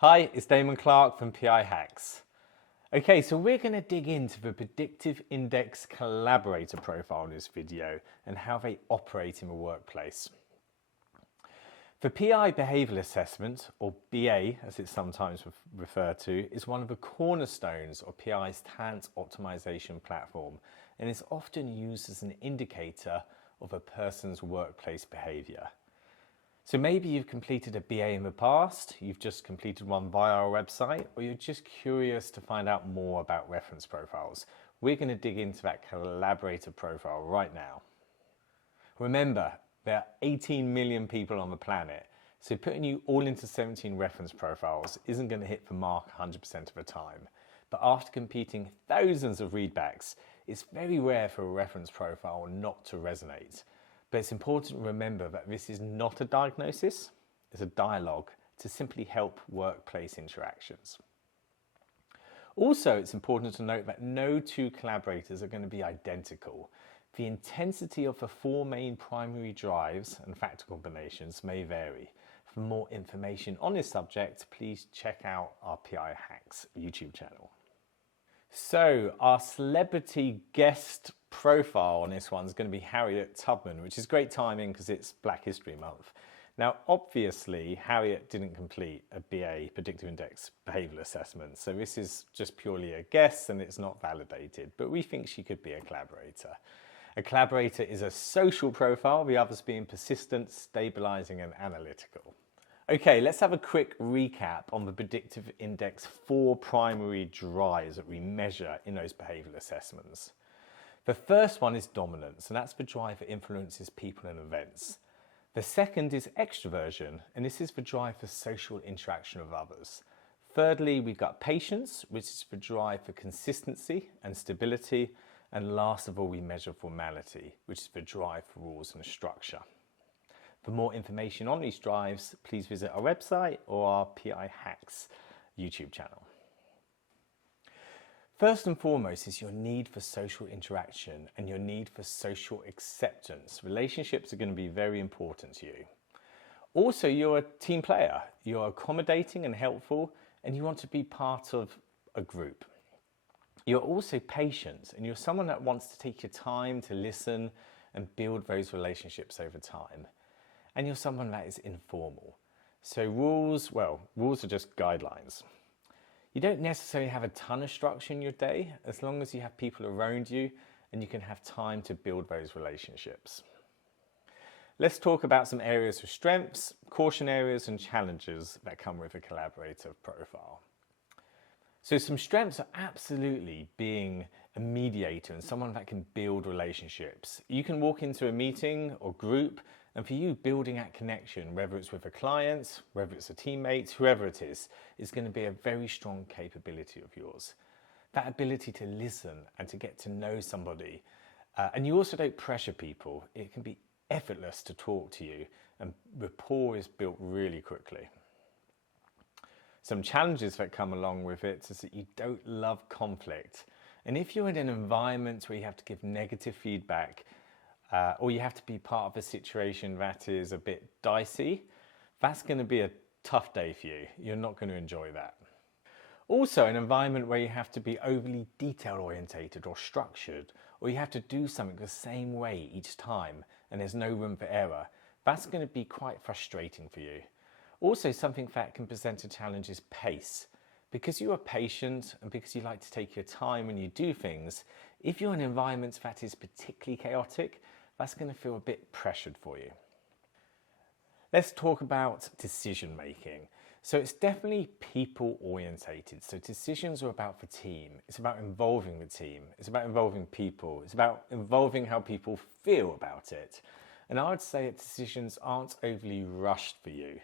Hi, it's Damon Clark from PI Hacks. Okay, so we're going to dig into the Predictive Index Collaborator Profile in this video and how they operate in the workplace. The PI Behavioural Assessment, or BA as it's sometimes referred to, is one of the cornerstones of PI's talent optimization platform and is often used as an indicator of a person's workplace behaviour. So maybe you've completed a BA in the past, you've just completed one via our website, or you're just curious to find out more about reference profiles. We're going to dig into that collaborator profile right now. Remember, there are 18 million people on the planet, so putting you all into 17 reference profiles isn't going to hit the mark 100% of the time. But after completing thousands of readbacks, it's very rare for a reference profile not to resonate. But it's important to remember that this is not a diagnosis, it's a dialogue to simply help workplace interactions. Also, it's important to note that no two collaborators are going to be identical. The intensity of the four main primary drives and factor combinations may vary. For more information on this subject, please check out our PI Hacks YouTube channel. So our celebrity guest profile on this one is going to be Harriet Tubman, which is great timing because it's Black History Month. Now, obviously, Harriet didn't complete a BA, Predictive Index Behavioural Assessment, so this is just purely a guess and it's not validated, but we think she could be a collaborator. A collaborator is a social profile, the others being persistent, stabilising and analytical. Okay, let's have a quick recap on the Predictive Index 4 primary drives that we measure in those behavioural assessments. The first one is dominance, and that's the drive that influences people and events. The second is extroversion, and this is the drive for social interaction with others. Thirdly, we've got patience, which is the drive for consistency and stability. And last of all, we measure formality, which is the drive for rules and structure. For more information on these drives, please visit our website or our PI Hacks YouTube channel. First and foremost is your need for social interaction and your need for social acceptance. Relationships are going to be very important to you. Also, you're a team player. You're accommodating and helpful, and you want to be part of a group. You're also patient, and you're someone that wants to take your time to listen and build those relationships over time. And you're someone that is informal. So rules are just guidelines. You don't necessarily have a ton of structure in your day, as long as you have people around you and you can have time to build those relationships. Let's talk about some areas of strengths, caution areas and challenges that come with a collaborator profile. So some strengths are absolutely being a mediator and someone that can build relationships. You can walk into a meeting or group, and for you, building that connection, whether it's with a client, whether it's a teammate, whoever it is going to be a very strong capability of yours. That ability to listen and to get to know somebody. And you also don't pressure people. It can be effortless to talk to you, and rapport is built really quickly. Some challenges that come along with it is that you don't love conflict. And if you're in an environment where you have to give negative feedback, or you have to be part of a situation that is a bit dicey, that's going to be a tough day for you. You're not going to enjoy that. Also, an environment where you have to be overly detail orientated or structured, or you have to do something the same way each time and there's no room for error, that's going to be quite frustrating for you. Also, something that can present a challenge is pace. Because you are patient and because you like to take your time when you do things, if you're in an environment that is particularly chaotic, that's going to feel a bit pressured for you. Let's talk about decision making. So it's definitely people orientated. So decisions are about the team. It's about involving the team. It's about involving people. It's about involving how people feel about it. And I would say that decisions aren't overly rushed for you.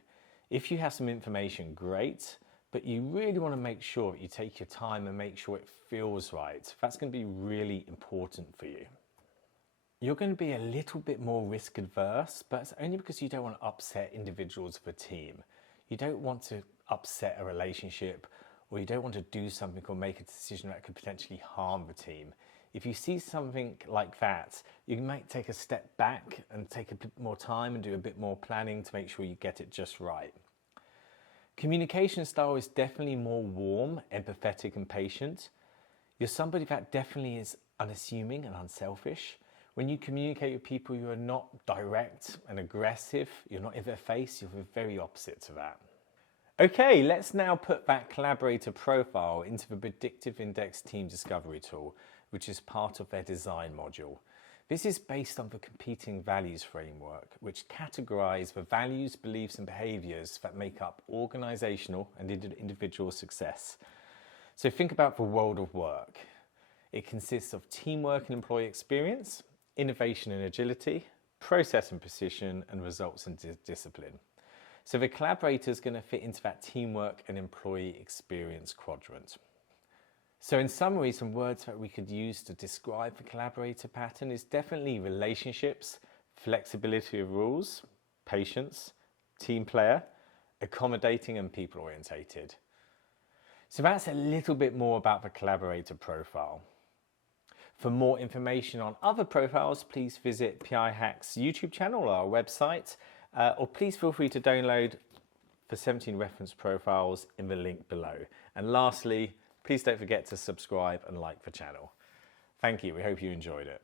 If you have some information, great, but you really want to make sure that you take your time and make sure it feels right. That's going to be really important for you. You're going to be a little bit more risk adverse, but it's only because you don't want to upset individuals of a team. You don't want to upset a relationship, or you don't want to do something or make a decision that could potentially harm the team. If you see something like that, you might take a step back and take a bit more time and do a bit more planning to make sure you get it just right. Communication style is definitely more warm, empathetic and patient. You're somebody that definitely is unassuming and unselfish. When you communicate with people, you are not direct and aggressive. You're not in their face. You're the very opposite to that. Okay, let's now put that collaborator profile into the Predictive Index Team Discovery tool, which is part of their design module. This is based on the competing values framework, which categorize the values, beliefs, and behaviors that make up organizational and individual success. So think about the world of work. It consists of teamwork and employee experience, innovation and agility, process and precision, and results and discipline. So the collaborator is going to fit into that teamwork and employee experience quadrant. So in summary, some words that we could use to describe the collaborator pattern is definitely relationships, flexibility of rules, patience, team player, accommodating, and people orientated. So that's a little bit more about the collaborator profile. For more information on other profiles, please visit PI Hack's YouTube channel or our website, or please feel free to download the 17 reference profiles in the link below. And lastly, please don't forget to subscribe and like the channel. Thank you. We hope you enjoyed it.